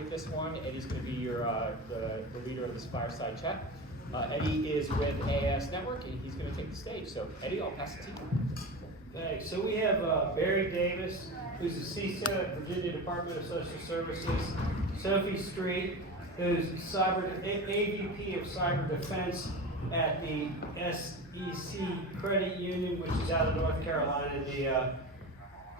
moderate this one. Eddie's going to be your the leader of this fireside chat. Eddie is with AAS Network, and he's going to take the stage. So, Eddie, I'll pass it to you. Thanks. So we have Barry Davis, who's the CISO at Virginia Department of Social Services. Sophie Street, who's A-EVP of Cyber Defense at the SEC Credit Union, which is out of North Carolina, the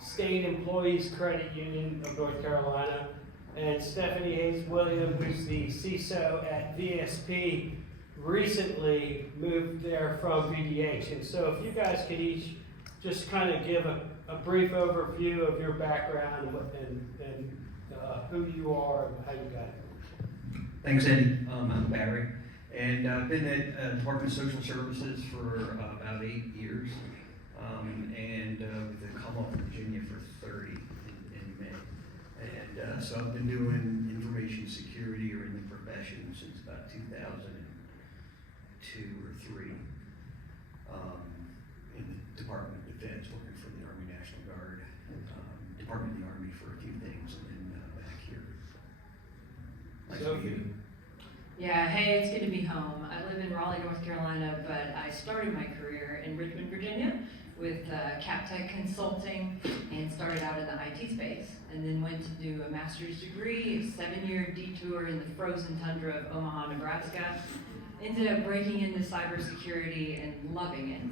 State Employees Credit Union of North Carolina. And Stephanie Hayes-Williams, who's the CISO at VSP, recently moved there from VDH. And so if you guys could each just kind of give a brief overview of your background and who you are and how you got it. Thanks, Eddie. I'm Barry, and I've been at Department of Social Services for about 8 years, and with the Commonwealth of Virginia for 30 in May. And so I've been doing information security or in the profession since about 2002 or 3 in the Department of Defense, working for the Army National Guard, Department of the Army for a few things, and then back here. Nice to meet you. Yeah, hey, it's good to be home. I live in Raleigh, North Carolina, but I started my career in Richmond, Virginia with CapTech Consulting and started out in the IT space and then went to do a master's degree, a 7-year detour in the frozen tundra of Omaha, Nebraska. Ended up breaking into cybersecurity and loving it.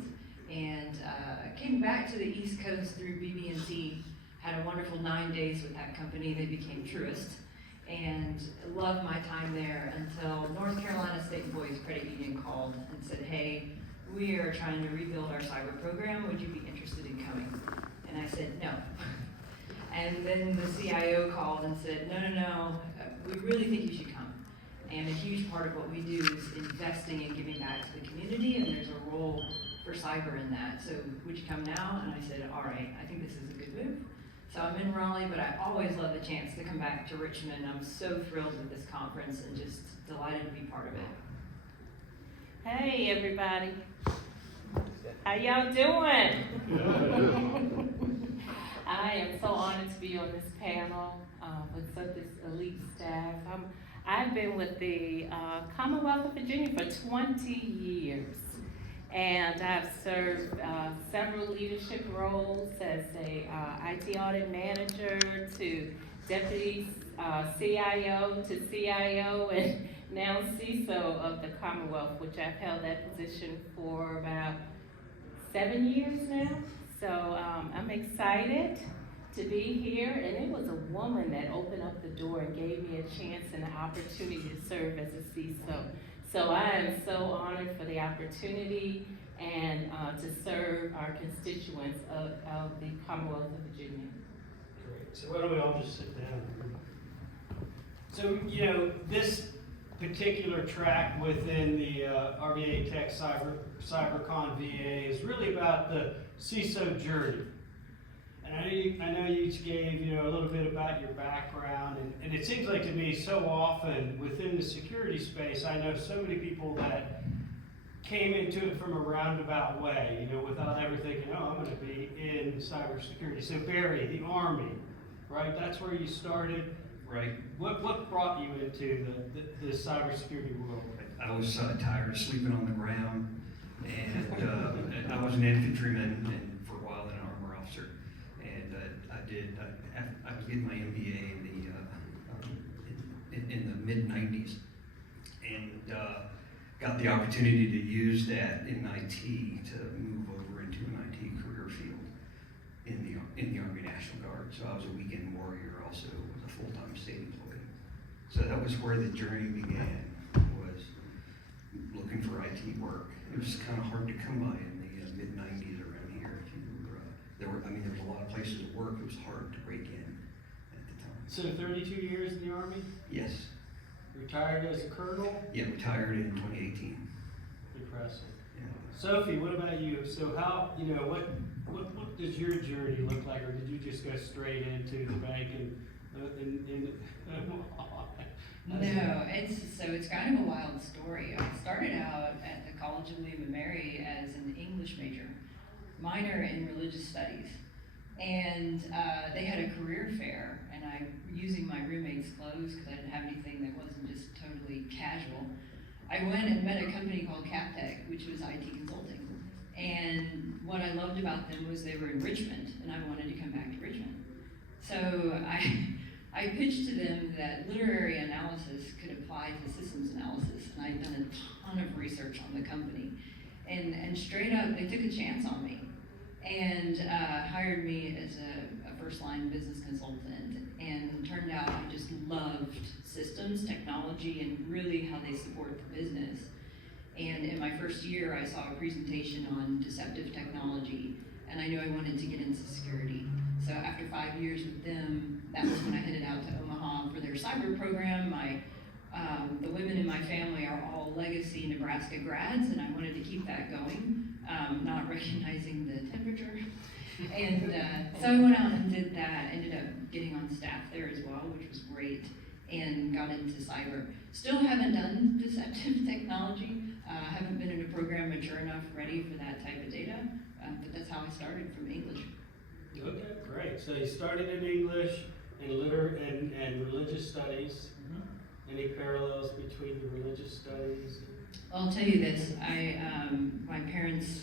And came back to the East Coast through BB&T, had a wonderful 9 days with that company. They became Truist. And loved my time there until North Carolina State Employees Credit Union called and said, hey, we are trying to rebuild our cyber program. Would you be interested in coming? And I said, no. And then the CIO called and said, no, we really think you should come. And a huge part of what we do is investing and giving back to the community, and there's a role for cyber in that. So would you come now? And I said, all right, I think this is a good move. So I'm in Raleigh, but I always love the chance to come back to Richmond. I'm so thrilled with this conference and just delighted to be part of it. Hey everybody, how y'all doing? I am so honored to be on this panel with such this elite staff. I've been with the Commonwealth of Virginia for 20 years. And I've served several leadership roles as a IT audit manager to deputy CIO to CIO and now CISO of the Commonwealth, which I've held that position for about 7 years now. So I'm excited to be here, and it was a woman that opened up the door and gave me a chance and an opportunity to serve as a CISO. So I am so honored for the opportunity and to serve our constituents of the Commonwealth of Virginia. Great. So why don't we all just sit down? So, this particular track within the RVA Tech CyberConVA is really about the CISO journey. And I know you each gave a little bit about your background, and it seems like to me so often within the security space, I know so many people that came into it from a roundabout way, without ever thinking, oh, I'm going to be in cybersecurity. So Barry, the Army, right? That's where you started. Right. What brought you into the cybersecurity world? I was tired of sleeping on the ground, and I was an infantryman and for a while then an armor officer. And I was getting my MBA in the mid-90s, and got the opportunity to use that in IT to move over into an IT career field in the Army National Guard. So I was a weekend warrior, also was a full-time state employee. So that was where the journey began, was looking for IT work. It was kind of hard to come by in the mid-90s around here. There was a lot of places to work. It was hard to break in at the time. So 32 years in the Army? Yes. Retired as a colonel? Yeah, retired in 2018. Impressive. Yeah. Sophie, what about you? So how, what does your journey look like, or did you just go straight into the bank and No, it's kind of a wild story. I started out at the College of William and Mary as an English major, minor in religious studies. And they had a career fair, and I, using my roommate's clothes, because I didn't casual. I went and met a company called CapTech, which was IT consulting. And what I loved about them was they were in Richmond, and I wanted to come back to Richmond. So I pitched to them that literary analysis could apply to systems analysis, and I'd done a ton of research on the company. And straight up, they took a chance on me and hired me as a first-line business consultant. And turned out I just loved systems, technology, and really how they support the business. And in my first year, I saw a presentation on deceptive technology, and I knew I wanted to get into security. So after 5 years with them, that was when I headed out to Omaha for their cyber program. The women in my family are all legacy Nebraska grads, and I wanted to keep that going, not recognizing the temperature. And so I went out and did that, ended up getting on staff there as well, which was great, and got into cyber. Still haven't done deceptive technology, haven't been in a program mature enough, ready for that type of data, but that's how I started, from English. Okay, great. So you started in English and and religious studies. Any parallels between the religious studies? I'll tell you this, my parents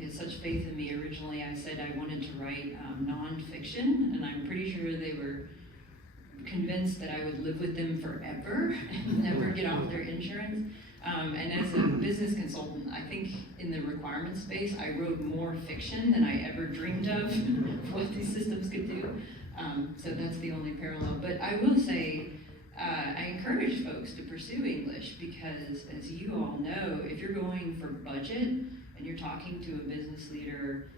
had such faith in me originally. I said I wanted to write nonfiction, and I'm pretty sure they were convinced that I would live with them forever and never get off their insurance. And as a business consultant, I think in the requirement space, I wrote more fiction than I ever dreamed of what these systems could do. So that's the only parallel. But I will say, I encourage folks to pursue English because, as you all know, if you're going for budget and you're talking to a business leader,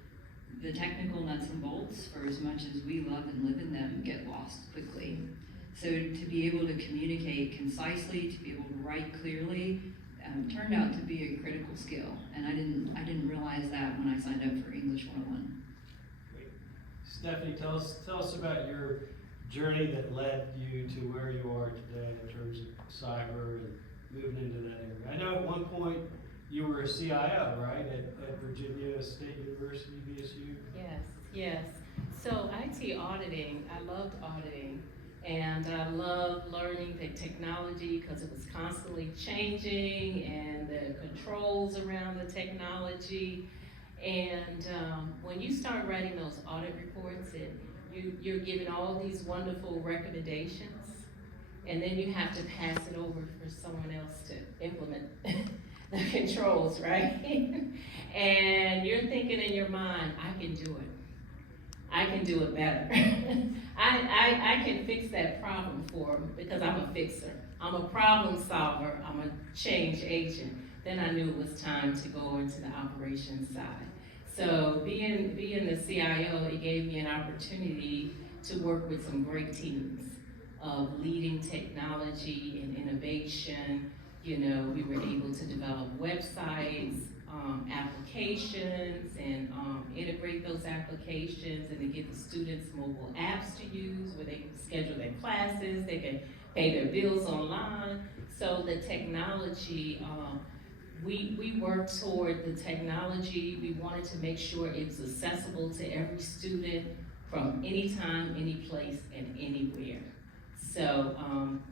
the technical nuts and bolts, for as much as we love and live in them, get lost quickly. So to be able to communicate concisely, to be able to write clearly, turned out to be a critical skill. And I didn't realize that when I signed up for English 101. Great. Stephanie, tell us about your journey that led you to where you are today in terms of cyber and moving into that area. I know at one point you were a CIO, right, at Virginia State University, VSU? Yes. So IT auditing, I loved auditing, and I loved learning the technology because it was constantly changing and the controls around the technology. And when you start writing those audit reports, you're given all these wonderful recommendations, and then you have to pass it over for someone else to implement the controls, right? And you're thinking in your mind, I can do it. I can do it better. I can fix that problem for them because I'm a fixer. I'm a problem solver. I'm a change agent. Then I knew it was time to go into the operations side. So being the CIO, it gave me an opportunity to work with some great teams of leading technology and innovation. You know, we were able to develop websites, applications, and integrate those applications, and to give the students mobile apps to use where they can schedule their classes, they can pay their bills online. So the technology, we worked toward the technology. We wanted to make sure it was accessible to every student from anytime, any place, and anywhere. So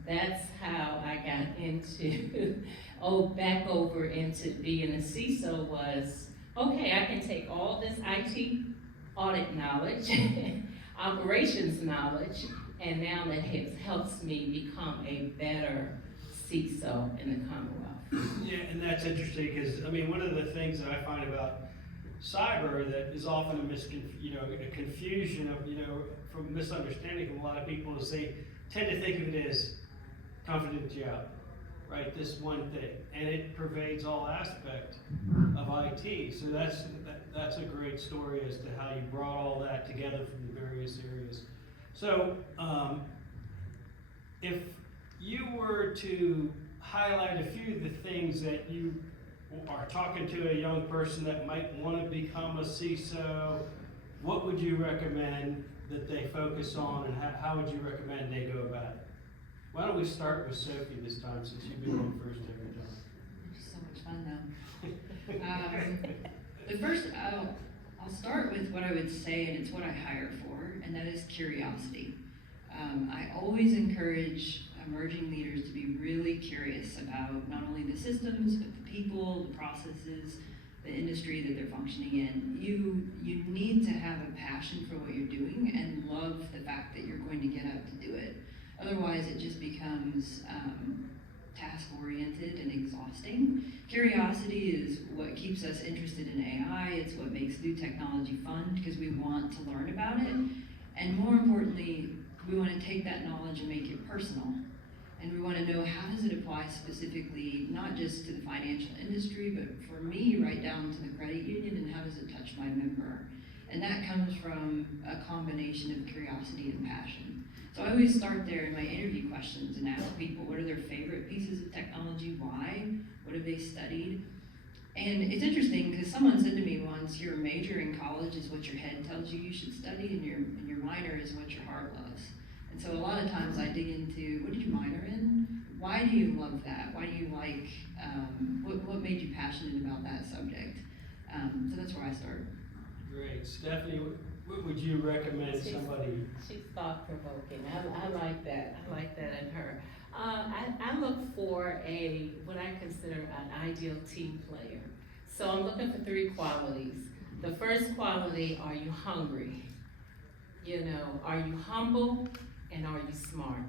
that's how I got into, back over into being a CISO was, okay, I can take all this IT audit knowledge, operations knowledge, and now that helps me become a better CISO in the Commonwealth. Yeah, and that's interesting because, I mean, one of the things that I find about cyber that is often a confusion of, from misunderstanding from a lot of people is they tend to think of it as confidentiality, right? This one thing, and it pervades all aspects of IT. So that's a great story as to how you brought all that together from the various areas. So if you were to highlight a few of the things that you are talking to a young person that might want to become a CISO, what would you recommend that they focus on, and how would you recommend they go about it? Why don't we start with Sophie this time, since you've been on first every time? It's so much fun though. The first, I'll start with what I would say, and it's what I hire for, and that is curiosity. I always encourage emerging leaders to be really really curious about not only the systems, but the people, the processes, the industry that they're functioning in. You need to have a passion for what you're doing and love the fact that you're going to get up to do it. Otherwise, it just becomes task-oriented and exhausting. Curiosity is what keeps us interested in AI. It's what makes new technology fun because we want to learn about it. And more importantly, we want to take that knowledge and make it personal. And we want to know, how does it apply specifically, not just to the financial industry, but for me, right down to the credit union, and how does it touch my member? And that comes from a combination of curiosity and passion. So I always start there in my interview questions and ask people, what are their favorite pieces of technology? Why? What have they studied? And it's interesting because someone said to me once, your major in college is what your head tells you should study, and your minor is what your heart loves. And so a lot of times I dig into, what did you minor in? Why do you love that? Why do you like, what made you passionate about that subject? So that's where I start. Great. Stephanie, what would you recommend somebody? She's thought-provoking. I like that. I like that in her. I look for what I consider an ideal team player. So I'm looking for 3 qualities. The first quality, are you hungry? Are you humble, and are you smart?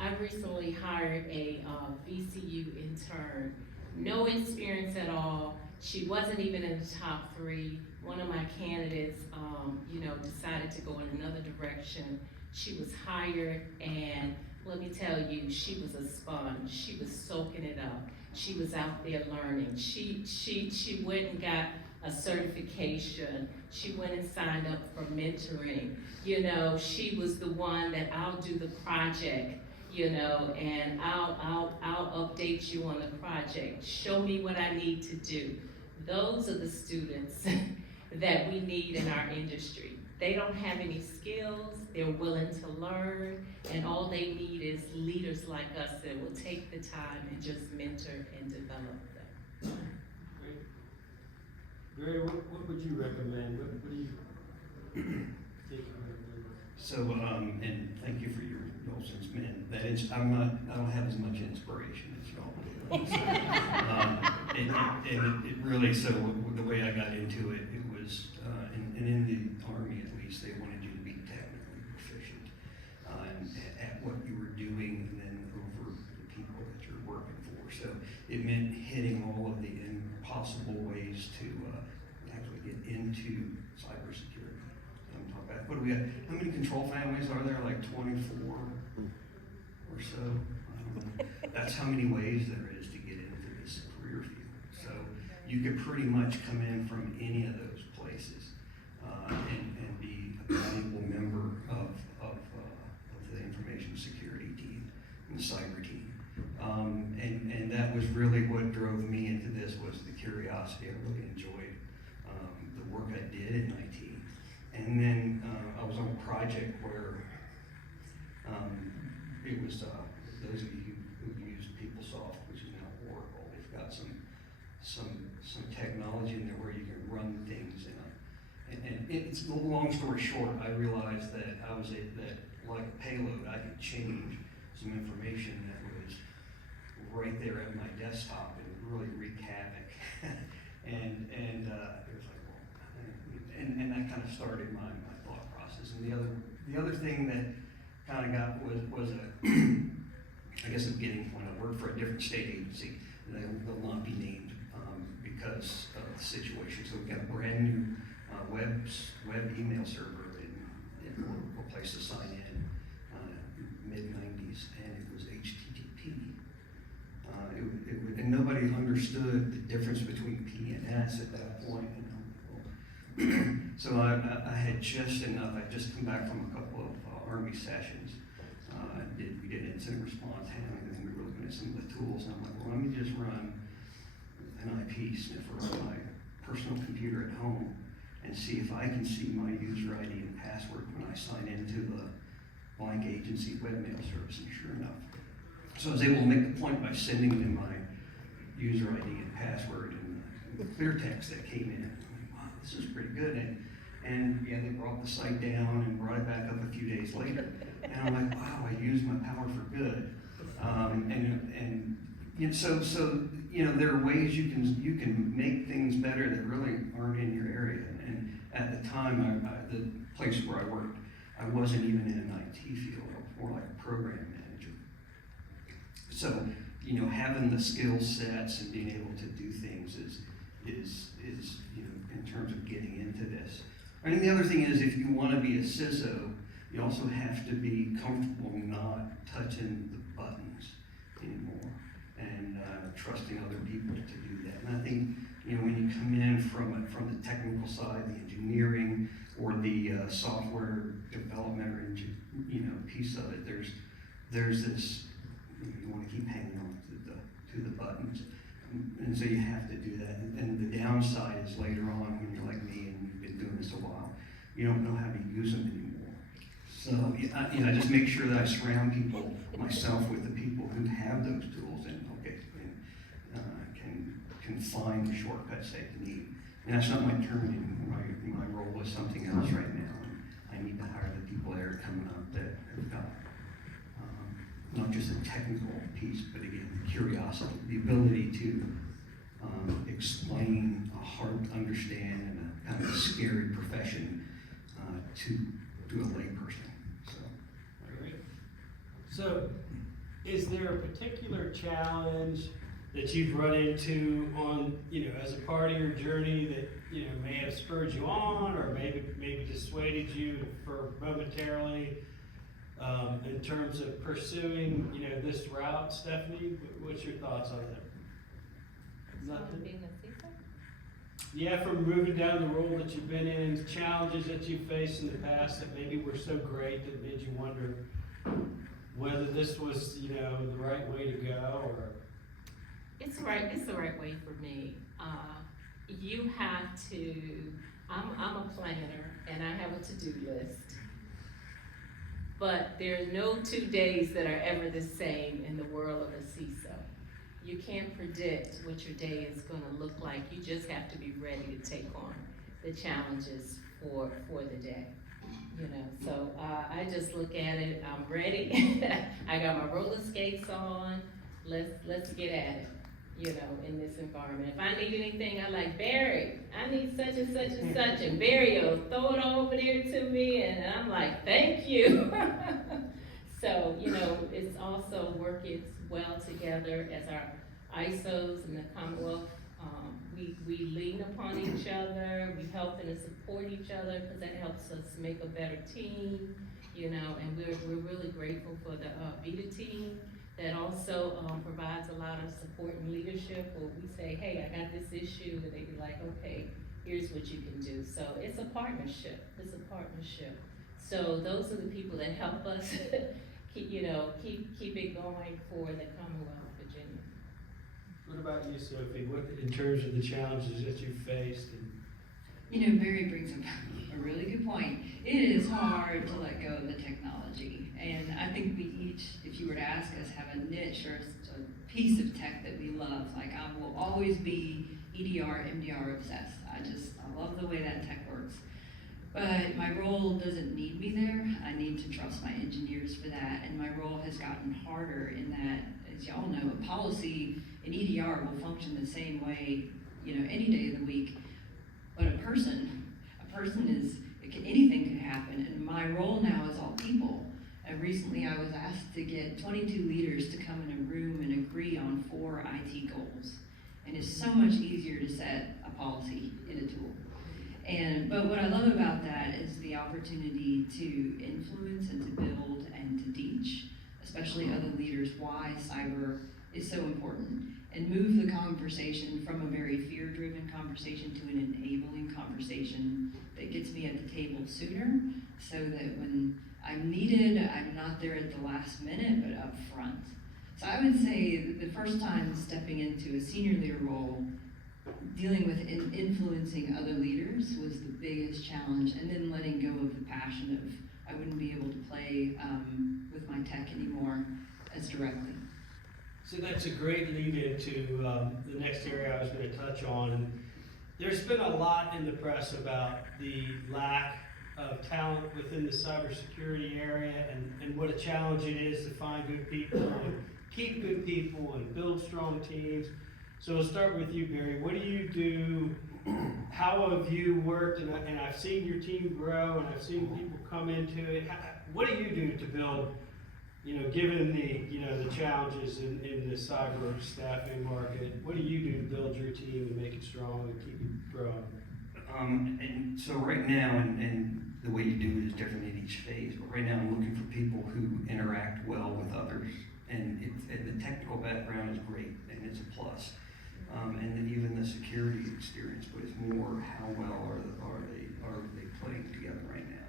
I recently hired a VCU intern, no experience at all. She wasn't even in the top 3. One of my candidates, decided to go in another direction. She was hired, and let me tell you, she was a sponge. She was soaking it up. She was out there learning. She went and got a certification. She went and signed up for mentoring. She was the one that, I'll do the project, and I'll update you on the project. Show me what I need to do. Those are the students that we need in our industry. They don't have any skills, they're willing to learn, and all they need is leaders like us that will take the time and just mentor and develop them. Great. Gary, what would you recommend? What do you think you recommend? So, and thank you for your indulgence, man. I don't have as much inspiration as y'all do. It really, so the way I got into it, it was, and in the Army at least, they wanted you to be technically proficient at what you were doing, and then over the people that you're working for. So it meant hitting all of the impossible ways to actually get into cybersecurity. Talk about, what do we have? How many control families are there? Like 24 or so? I don't know. That's how many ways there is to get into this career field. So you could pretty much come in from any of those places and be a valuable member of the information security team and the cyber team. And that was really what drove me into this, was the curiosity. I really enjoyed the work I did in IT. And then I was on a project where it was, those of you who use PeopleSoft, which is now Oracle, they've got some technology in there where you can run things in and it's, long story short, I realized that like a payload, I could change some information that was right there at my desktop and really wreak havoc. and it was like, well, and that kind of started my thought process. And the other thing that kind of got was I guess a beginning point. I worked for a different state agency, and they'll not be named because of the situation. So we got a brand new web email server in a place to sign in, mid-90s, and it was HTTP. And nobody understood the difference between P and S at that point. So I had just enough. I'd just come back from a couple of Army sessions. We did incident response handling, and then we were looking at some of the tools. And I'm like, well, let me just run an IP sniffer on my personal computer at home and see if I can see my user ID and password when I sign into the blank agency webmail service. And sure enough, so I was able to make the point by sending them my user ID and password and the clear text that came in. Wow, this is pretty good. And yeah, they brought the site down and brought it back up a few days later. And I'm like, wow, I used my power for good. And you know, so you know, there are ways you can make things better that really aren't in your area. And at the time, the place where I worked, I wasn't even in an IT field. I was more like a program manager. So, you know, having the skill sets and being able to do things is you know, in terms of getting into this. I mean, the other thing is, if you want to be a CISO, you also have to be comfortable not touching the buttons anymore and trusting other people to do that. And I think, you know, when you come in from the technical side, the engineering or the software development or you know, piece of it, there's this, you want to keep hanging on to the buttons. And so you have to do that. And the downside is later on, when you're like me and you've been doing this a while, you don't know how to use them anymore. So you know, I just make sure that I surround people, myself, with the people who have those tools and can find the shortcuts they need. And that's not my turn anymore. My role is something else right now. And I need to hire the people that are coming up that have got not just a technical piece, but again, curiosity, the ability to explain a hard to understand and a kind of a scary profession to a layperson. So, is there a particular challenge that you've run into on, you know, as a part of your journey that, you know, may have spurred you on or maybe dissuaded you for momentarily in terms of pursuing, you know, this route? Stephanie, what's your thoughts on that? Nothing? Being a CISO? Yeah, from moving down the road that you've been in, challenges that you've faced in the past that maybe were so great that made you wonder whether this was, you know, the right way to go, or? It's the right way for me. You have to, I'm a planner and I have a to-do list. But there are no 2 days that are ever the same in the world of a CISO. You can't predict what your day is gonna look like. You just have to be ready to take on the challenges for the day. You know, so I just look at it, I'm ready. I got my roller skates on, let's get at it, you know, in this environment. If I need anything, I like, Barry, I need such and such and such, and Barry will throw it over there to me, and I'm like, thank you. So, you know, it's also working well together as our ISOs and the Commonwealth. We lean upon each other, we help and support each other, because that helps us make a better team, you know, and we're really grateful for the Beta team that also provides a lot of support and leadership, where we say, hey, I got this issue, and they be like, okay, here's what you can do. So it's a partnership, So those are the people that help us keep it going for the Commonwealth of Virginia. What about you, Sophie? What, in terms of the challenges that you faced? You know, Barry brings up a really good point. It is hard to let go of the technology. And I think we each, if you were to ask us, have a niche or a piece of tech that we love. Like, I will always be EDR, MDR obsessed. I love the way that tech works. But my role doesn't need me there. I need to trust my engineers for that. And my role has gotten harder in that, as y'all know, a policy in EDR will function the same way, you know, any day of the week. But a person is, anything can happen. And my role now is all people. And recently I was asked to get 22 leaders to come in a room and agree on 4 IT goals. And it's so much easier to set a policy in a tool. But what I love about that is the opportunity to influence and to build and to teach, especially other leaders, why cyber is so important, and move the conversation from a very fear-driven conversation to an enabling conversation that gets me at the table sooner, so that when I'm needed, I'm not there at the last minute, but up front. So I would say that the first time stepping into a senior leader role, dealing with influencing other leaders was the biggest challenge, and then letting go of the passion of, I wouldn't be able to play with my tech anymore as directly. So that's a great lead into the next area I was going to touch on. And there's been a lot in the press about the lack of talent within the cybersecurity area, and what a challenge it is to find good people and keep good people and build strong teams. So we'll start with you, Barry. What do you do? How have you worked? And I've seen your team grow, and I've seen people come into it. What do you do to build, given the challenges in the cyber staffing market? What do you do to build your team and make it strong and keep it growing? And so right now, and the way you do it is different in each phase, but right now I'm looking for people who interact well with others, and the technical background is great, and it's a plus. And then even the security experience, but it's more how well are they playing together right now.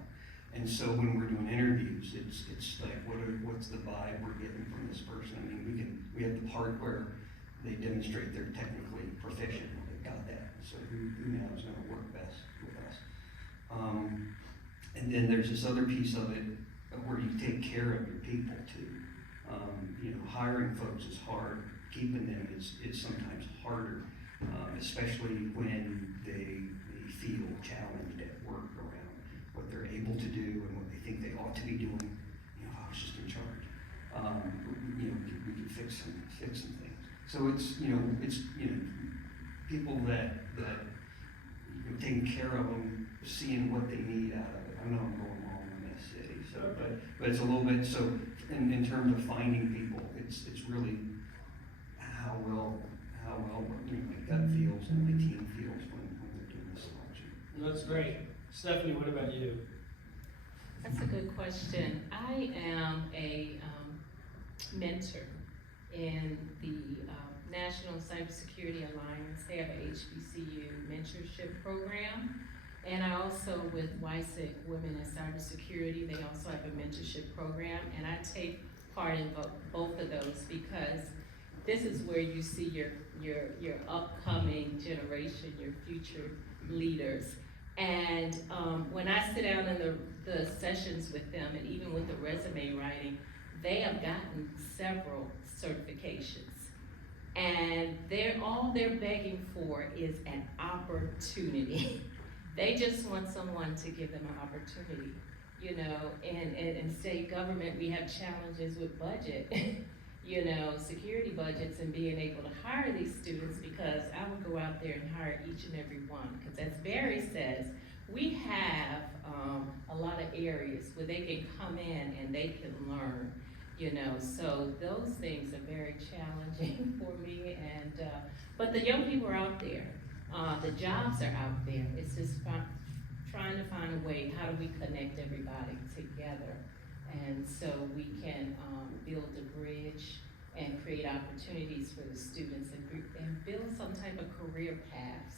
And so when we're doing interviews, it's like what's the vibe we're getting from this person? I mean, we have the part where they demonstrate they're technically proficient, they've got that. So who now is going to work best with us? And then there's this other piece of it where you take care of your people too. Hiring folks is hard. Keeping them is sometimes harder, especially when they feel challenged at work around what they're able to do and what they think they ought to be doing. If I was just in charge, we could fix some things. So it's people that taking care of them, seeing what they need out of it. I know I'm going wrong in this city, so but it's a little bit so in terms of finding people, it's really how well my gut feels and my team feels when they're doing the selection. That's great. Stephanie, what about you? That's a good question. I am a mentor in the National Cybersecurity Alliance. They have a HBCU mentorship program. And I also, with WISIC Women in Cybersecurity, they also have a mentorship program. And I take part in both of those because this is where you see your upcoming generation, your future leaders. And when I sit down in the sessions with them, and even with the resume writing, they have gotten several certifications. And all they're begging for is an opportunity. They just want someone to give them an opportunity, and state government, we have challenges with budget. Security budgets and being able to hire these students, because I would go out there and hire each and every one. Because as Barry says, we have a lot of areas where they can come in and they can learn, So those things are very challenging for me. But the young people are out there. The jobs are out there. It's just trying to find a way, how do we connect everybody together? And so we can build a bridge and create opportunities for the students and build some type of career paths.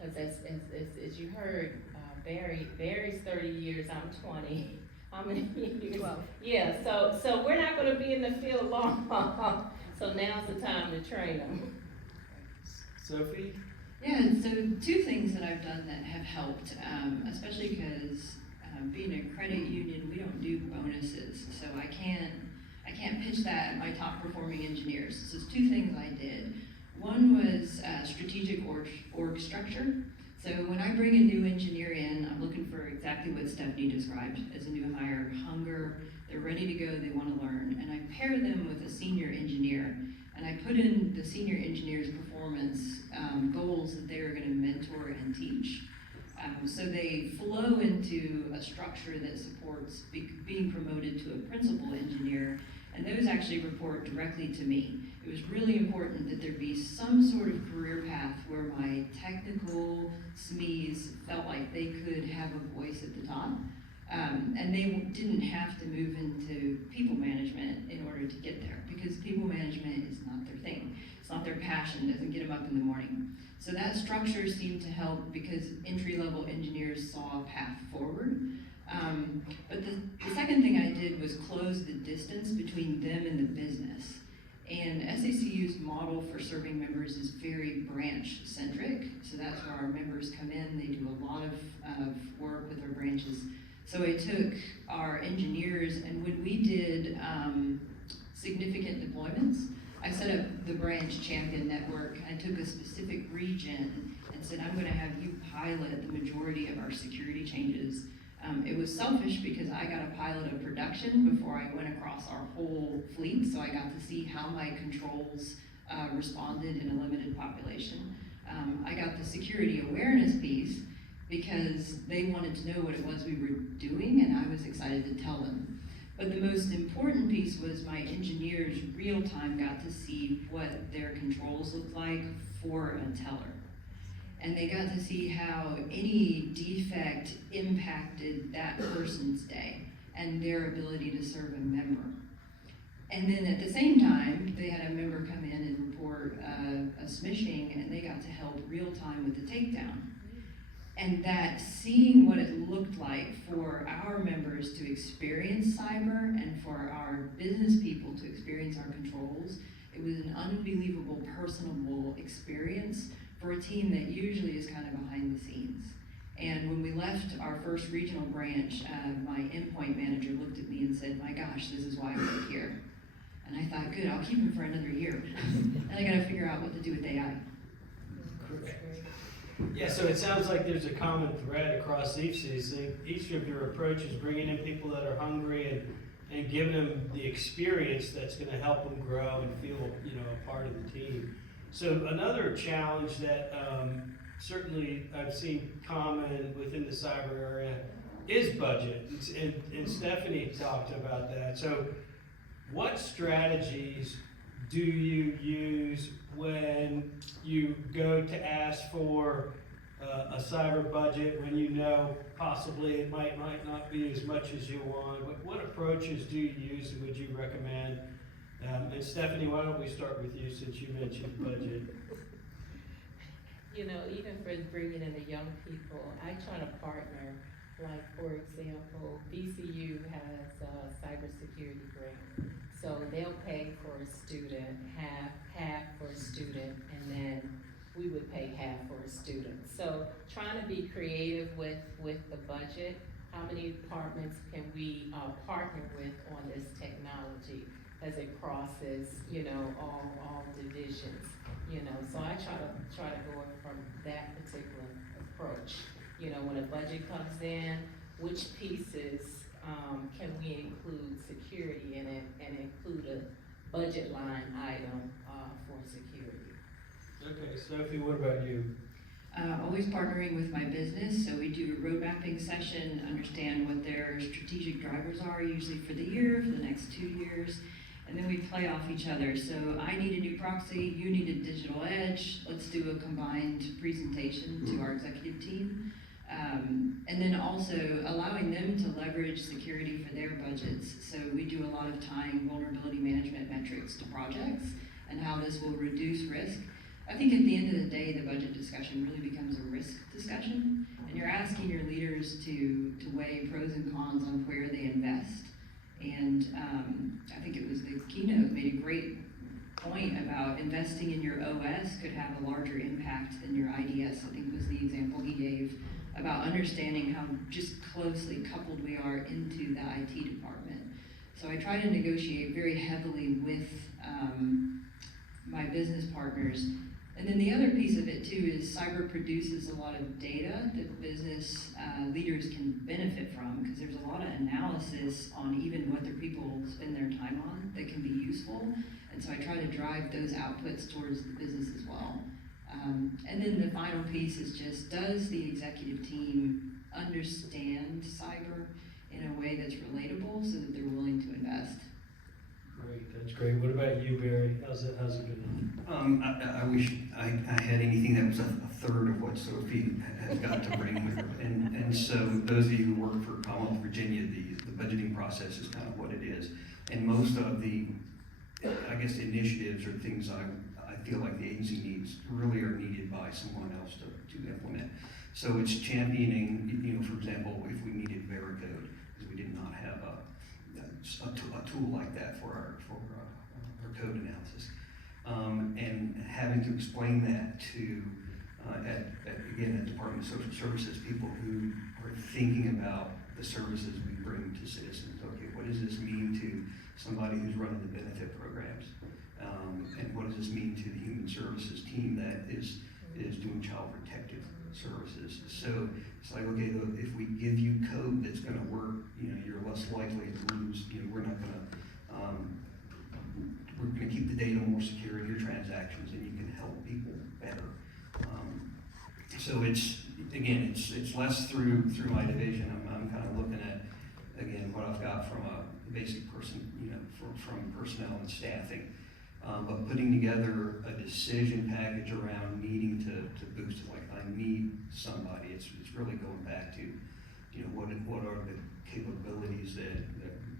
Because as you heard, Barry's 30 years, I'm 20. How many years? 12. Yeah, so we're not going to be in the field long. So now's the time to train them. Sophie? Yeah, so two things that I've done that have helped, especially because being a credit union, we don't do bonuses, so I can't pitch that at my top performing engineers. So it's two things I did. One was strategic org structure. So when I bring a new engineer in, I'm looking for exactly what Stephanie described as a new hire: hunger, they're ready to go, they want to learn, and I pair them with a senior engineer. And I put in the senior engineer's performance goals that they're going to mentor and teach. So they flow into a structure that supports being promoted to a principal engineer, and those actually report directly to me. It was really important that there be some sort of career path where my technical SMEs felt like they could have a voice at the top. And they didn't have to move into people management in order to get there, because people management is not their thing. It's not their passion, doesn't get them up in the morning. So that structure seemed to help because entry-level engineers saw a path forward. But the second thing I did was close the distance between them and the business. And SACU's model for serving members is very branch-centric. So that's where our members come in. They do a lot of work with our branches. So I took our engineers, and when we did significant deployments, I set up the branch champion network. I took a specific region and said, I'm going to have you pilot the majority of our security changes It was selfish because I got a pilot of production before I went across our whole fleet, so I got to see how my controls responded in a limited population. I got the security awareness piece because they wanted to know what it was we were doing, and I was excited to tell them. But the most important piece was my engineers real time got to see what their controls looked like for a teller. And they got to see how any defect impacted that person's day and their ability to serve a member. And then at the same time, they had a member come in and report a smishing, and they got to help real time with the takedown. And that seeing what it looked like for our members to experience cyber and for our business people to experience our controls, it was an unbelievable personable experience for a team that usually is kind of behind the scenes. And when we left our first regional branch, my endpoint manager looked at me and said, "My gosh, this is why I work here." And I thought, good, I'll keep him for another year. And I gotta figure out what to do with AI. Yeah, so it sounds like there's a common thread across each of these things. Each of your approaches, bringing in people that are hungry and giving them the experience that's going to help them grow and feel, a part of the team. So another challenge that certainly I've seen common within the cyber area is budget, and Stephanie talked about that. So what strategies do you use when you go to ask for a cyber budget, when you know possibly it might not be as much as you want? What approaches do you use and would you recommend? And Stephanie, why don't we start with you since you mentioned budget? Even for bringing in the young people, I try to partner. Like, for example, BCU has a cybersecurity grant. So they'll pay for a student, half for a student, and then we would pay half for a student. So trying to be creative with the budget. How many departments can we partner with on this technology as it crosses, all divisions? So I try to go from that particular approach. When a budget comes in, which pieces can we include security in it and include a budget line item for security? Okay, Sophie, what about you? Always partnering with my business, so we do a road mapping session, understand what their strategic drivers are, usually for the year, for the next 2 years, and then we play off each other. So I need a new proxy, you need a digital edge, let's do a combined presentation to our executive team. And then also allowing them to leverage security for their budgets. So we do a lot of tying vulnerability management metrics to projects and how this will reduce risk. I think at the end of the day, the budget discussion really becomes a risk discussion, and you're asking your leaders to weigh pros and cons on where they invest. And I think it was the keynote made a great point about investing in your OS could have a larger impact than your IDS, I think was the example he gave, about understanding how just closely coupled we are into the IT department. So I try to negotiate very heavily with my business partners. And then the other piece of it too is cyber produces a lot of data that business leaders can benefit from, because there's a lot of analysis on even what their people spend their time on that can be useful. And so I try to drive those outputs towards the business as well. And then the final piece is just, does the executive team understand cyber in a way that's relatable so that they're willing to invest? Great, that's great. What about you, Barry? How's it been? I wish I had anything that was a third of what Sophie has got to bring with her. And so those of you who work for Commonwealth Virginia, the budgeting process is kind of what it is. And most of the, I guess, initiatives or things I feel like the agency needs really are needed by someone else to implement. So it's championing, for example, if we needed Veracode, because we did not have a tool like that for our code analysis. And having to explain that to, at Department of Social Services, people who are thinking about the services we bring to citizens. Okay, what does this mean to somebody who's running the benefit programs? And what does this mean to the human services team that is is doing child protective services. So it's like, okay, look, if we give you code that's gonna work, you're less likely to lose, we're not gonna, we're gonna keep the data more secure in your transactions, and you can help people better. So it's, again, it's less through my division. I'm kind of looking at, again, what I've got from a basic person, from personnel and staffing. But putting together a decision package around needing to boost it, like I need somebody, it's really going back to, what are the capabilities that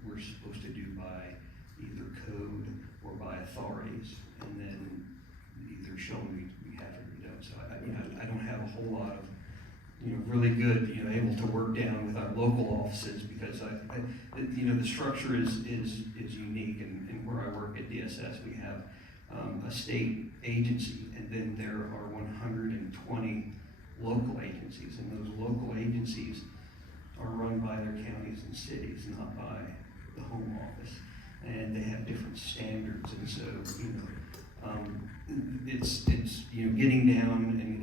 we're supposed to do by either code or by authorities, and then either show me we have it or we don't. So I don't have a whole lot of, really good, able to work down with our local offices, because the structure is unique, and where I work at DSS, we have a state agency, and then there are 120 local agencies, and those local agencies are run by their counties and cities, not by the home office, and they have different standards, and so it's getting down and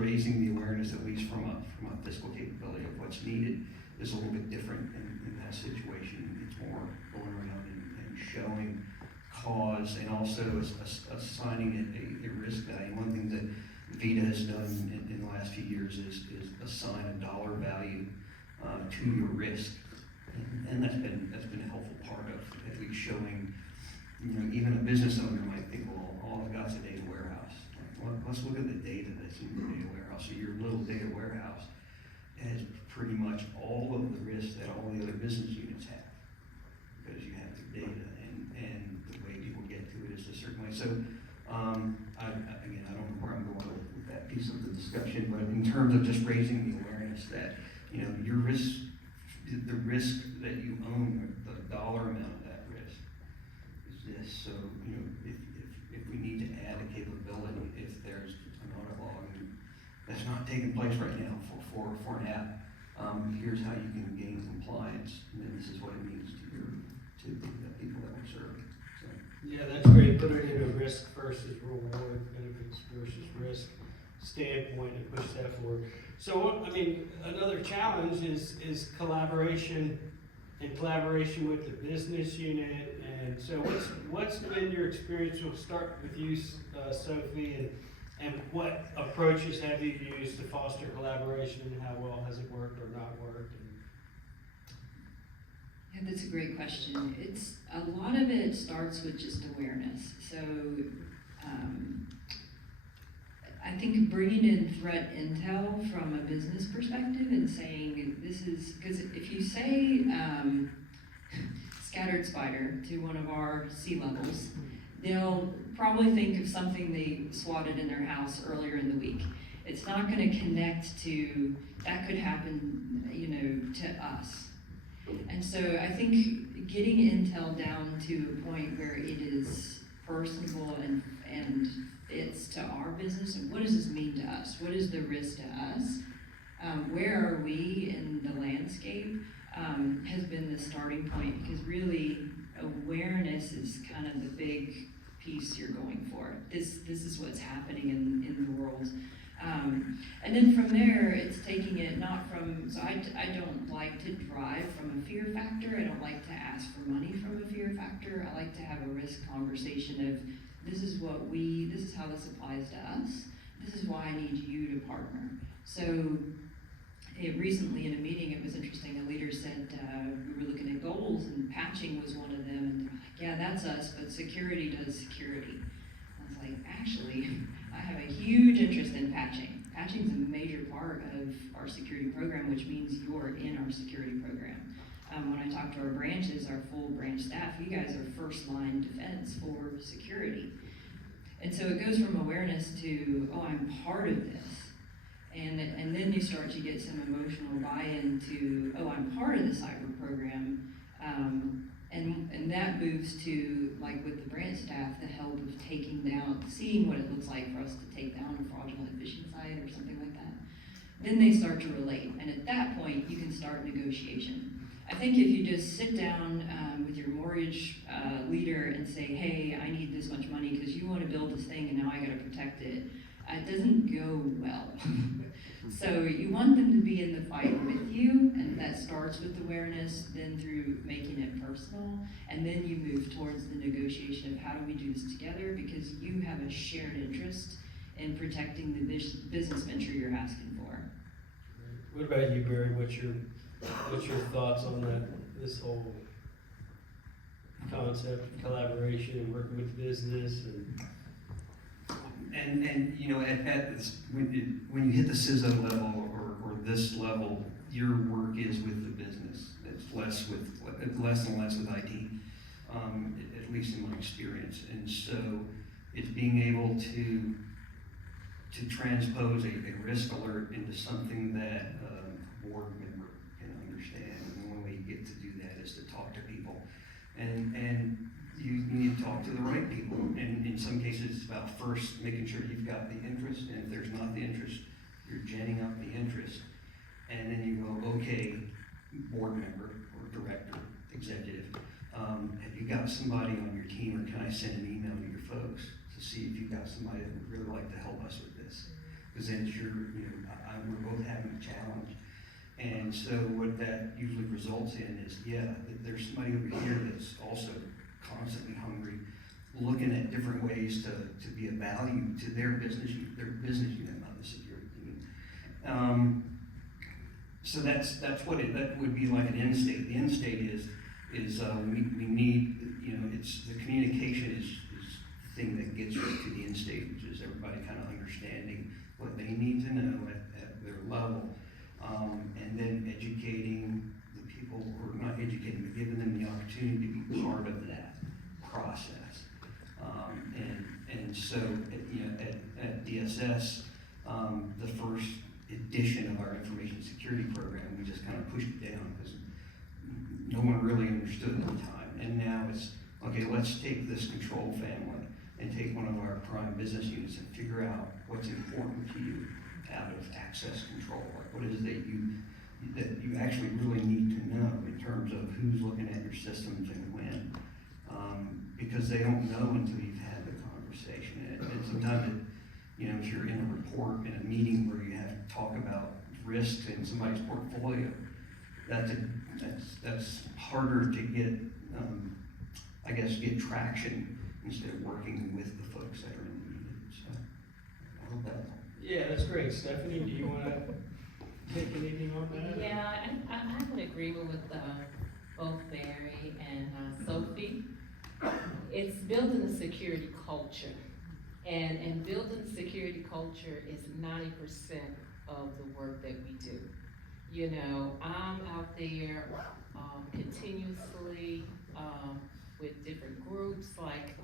raising the awareness, at least from a fiscal capability of what's needed, is a little bit different in that situation. It's more going around and showing cause, and also assigning it a risk value. One thing that VITA has done in the last few years is assign a dollar value to your risk, and that's been a helpful part of at least showing. Even a business owner might think, well, all I've got is a data warehouse. Well, let's look at the data that's in your data warehouse. So your little data warehouse has pretty much all of the risks that all the other business units have, because you have the data, and the way people get to it is a certain way. So, again, I don't know where I'm going with that piece of the discussion, but in terms of just raising the awareness that, your risk, the risk that you own, the dollar amount of that risk is this. So, if we need to add a capability, if there's an audit log that's not taking place right now for an app, here's how you can gain compliance, and then this is what it means to the people that we're serving. So. Yeah, that's great. Put it in a risk versus reward, benefits versus risk standpoint, and push that forward. So, another challenge is collaboration with the business unit. And so, what's been your experience? We'll start with you, Sophie, and what approaches have you used to foster collaboration, and how well has it worked or not worked? Yeah, that's a great question. It's a lot of it starts with just awareness. So I think bringing in threat intel from a business perspective and saying this is, because if you say scattered spider to one of our C-levels, they'll probably think of something they swatted in their house earlier in the week. It's not going to connect to, that could happen, to us. And so I think getting intel down to a point where it is personable and fits to our business, and what does this mean to us? What is the risk to us? Where are we in the landscape has been the starting point, because really awareness is kind of the big piece you're going for. This is what's happening in the world. And then from there, it's taking it not from, so I don't like to drive from a fear factor. I don't like to ask for money from a fear factor. I like to have a risk conversation of, this is how this applies to us. This is why I need you to partner. So recently in a meeting, it was interesting, a leader said, we were looking at goals, and patching was one of them, and they're like, yeah, that's us, but security does security. I was like, actually, I have a huge interest in patching. Patching is a major part of our security program, which means you're in our security program. When I talk to our branches, our full branch staff, you guys are first line defense for security. And so it goes from awareness to, oh, I'm part of this. And then you start to get some emotional buy-in to, oh, I'm part of the cyber program. And that moves to, like with the branch staff, the help of taking down, seeing what it looks like for us to take down a fraudulent phishing site or something like that. Then they start to relate. And at that point, you can start negotiation. I think if you just sit down with your mortgage leader and say, hey, I need this much money because you want to build this thing and now I got to protect it, it doesn't go well. So you want them to be in the fight with you, and that starts with awareness, then through making it personal, and then you move towards the negotiation of how do we do this together, because you have a shared interest in protecting the business venture you're asking for. What about you, Barry? What's your thoughts on this whole concept of collaboration and working with business And you know, at this, when you hit the CISO level or this level, your work is with the business. It's less and less with IT, at least in my experience. And so it's being able to transpose a risk alert into something that a board member can understand. And the only way you get to do that is to talk to people. And you need to talk to the right people. And in some cases, it's about first making sure you've got the interest. And if there's not the interest, you're genning up the interest. And then you go, okay, board member or director, executive, have you got somebody on your team, or can I send an email to your folks to see if you've got somebody that would really like to help us with this? Because then it's we're both having a challenge. And so what that usually results in is, there's somebody over here that's also constantly hungry, looking at different ways to be of value to their business unit, not the security team. So that would be like an end state. The end state is we need, it's the communication is the thing that gets you to the end state, which is everybody kind of understanding what they need to know at their level, and then educating the people, or not educating, but giving them the opportunity to be part of that process. And so at DSS, the first edition of our information security program, we just kind of pushed it down because no one really understood at the time. And now it's, okay, let's take this control family and take one of our prime business units and figure out what's important to you out of access control. Like, what is it that you actually really need to know in terms of who's looking at your systems and when, because they don't know until you've had the conversation. And sometimes if you're in a report, in a meeting where you have to talk about risks in somebody's portfolio, that's harder to get, get traction instead of working with the folks that are in the meeting. So I hope that. Yeah, that's great. Stephanie, do you want to take anything on that? Yeah, I'm in agreement with both Barry and Sophie. It's building a security culture. And building security culture is 90% of the work that we do. I'm out there continuously with different groups. Like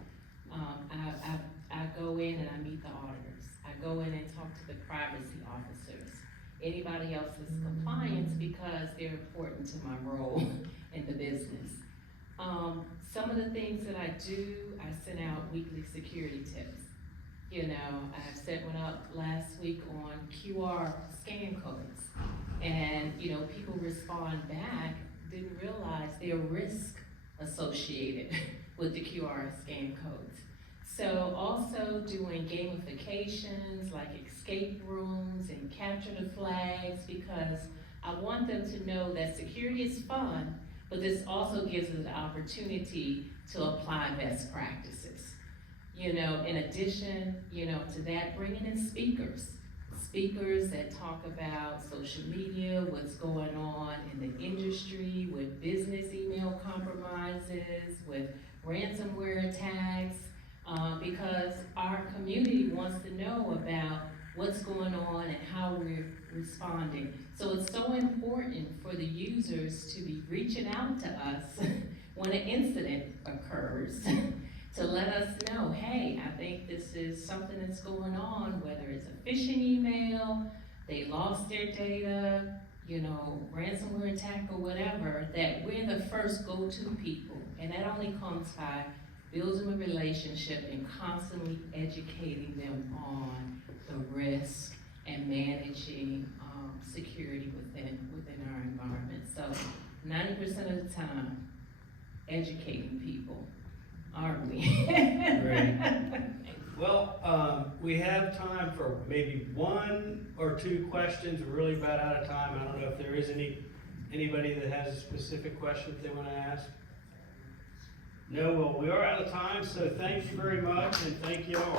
I go in and I meet the auditors. I go in and talk to the privacy officers. Anybody else's compliance, because they're important to my role in the business. Some of the things that I do, I send out weekly security tips. I set one up last week on QR scan codes, and people respond back, didn't realize there are risks associated with the QR scan codes. So also doing gamifications like escape rooms and capture the flags, because I want them to know that security is fun, but this also gives us the opportunity to apply best practices. In addition, to that, bringing in speakers that talk about social media, what's going on in the industry with business email compromises, with ransomware attacks, because our community wants to know about what's going on and how we're responding. So it's so important for the users to be reaching out to us when an incident occurs to let us know, hey, I think this is something that's going on, whether it's a phishing email, they lost their data, ransomware attack or whatever, that we're the first go-to people. And that only comes by building a relationship and constantly educating them on the risk and managing security within our environment. So 90% of the time, educating people, aren't we? Great. Well, we have time for maybe 1 or 2 questions. We're really about out of time. I don't know if there is anybody that has a specific question that they want to ask. No, well, we are out of time, so thank you very much, and thank you all.